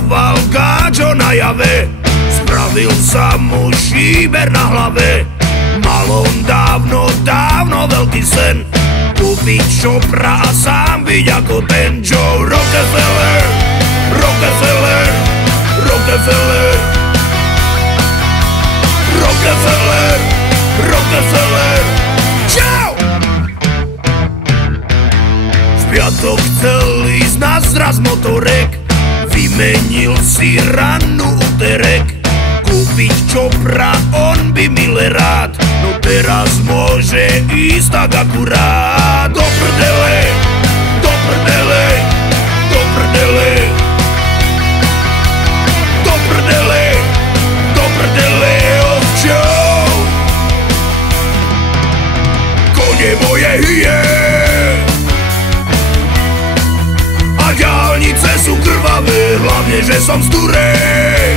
maloval gáčo na jave, spravil sa mu šíber na hlave. Mal on dávno, dávno veľký sen, kúpiť šopra a sám byť ako ten Joe Rockefeller. Rockefeller, Rockefeller, Rockefeller, Rockefeller. Čau! V piatok chcel ísť na zraz motorek, vymenil si rannú úterek, kúpiť čopra on by mile rád, no teraz môže ísť tak akurát. Do prdele, do prdele, do prdele, do prdele, do prdele, oh Joe. Kone moje hyje a diaľnice sú krvavé, hlavne že som z Turej.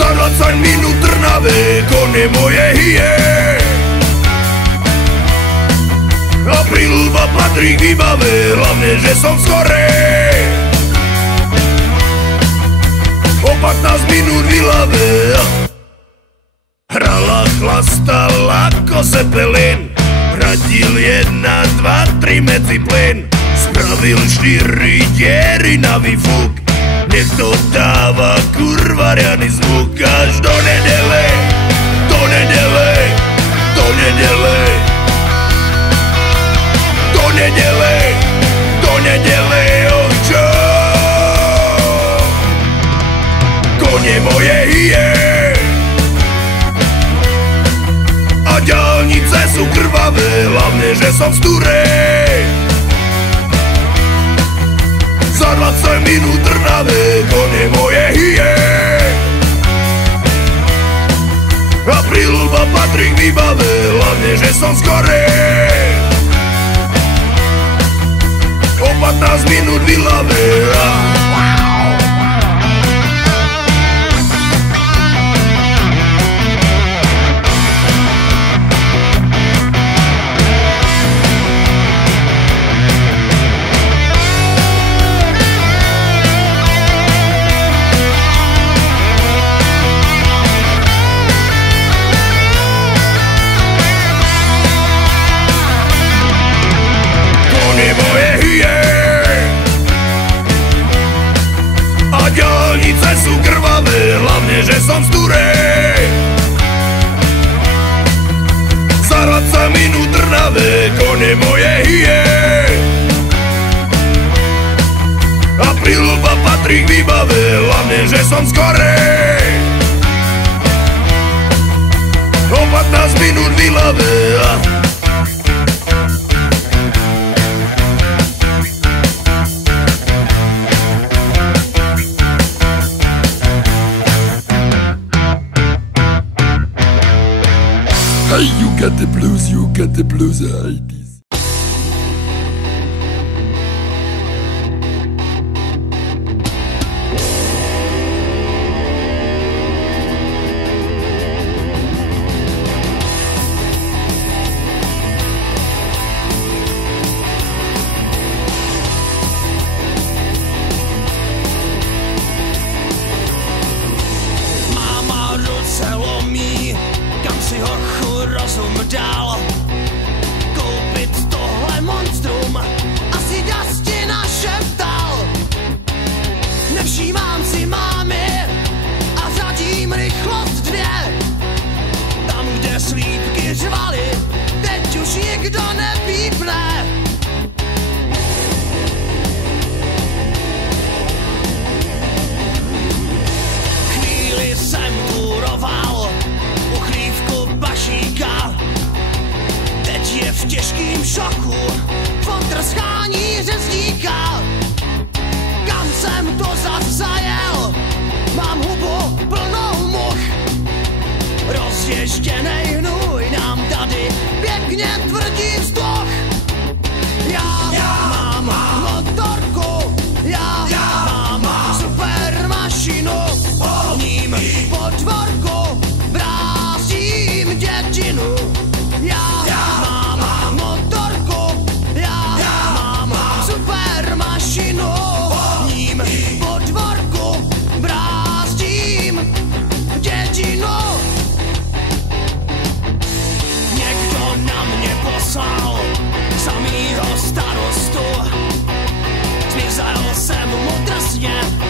Za 20 minút Trnave, kone moje hyje a Prilba patrí k výbave, hlavne že som skorej. O 15 minút v Ilave hrala, chlastala ako Zeppelin, radil 1, 2, 3 medzi plyn, spravil 4 diery na výfuk, nech to dáva kurva riadny zvuk až do nedele, do nedele, do nedele, do nedele, do nedele, oh Joe. Kone moje hyje a diaľnice sú krvavé, hlavne že som z Turej. Za 20 minút Trnave, kone moje hyje a Prilba patrí k výbave, hlavne že som skorej. O 15 minút v Ilave. Diaľnice sú krvavé, hlavne že som z Turej. Za 20 minút Trnave, kone moje hyje a Prilba patrí k výbave, hlavne že som skorej. O 15 minút v Ilave. Hey, you got the blues, I hate this. Máma ruce lomí, kam si hochu rozum dal. Koupit tohle monstrum, asi Dusty našeptal. Nevšímám si mámy a řadím rychlost 2. Tam, kde slípky řvaly, teď už nikdo nepípne. Chvíli jsem kůroval u chlívku Bašíka, teď je v těžkým šoku, fotr schání řezníka. Kam jsem to zas zajel, mám hubu plnou much, rozježděnej hnůj nám tady pěkně tvrdí vzduch. Já mám motorku, já mám super mašinu, ním po dvorku vrázím dětinu. Já mám motorku, já mám super mašinu, špatně.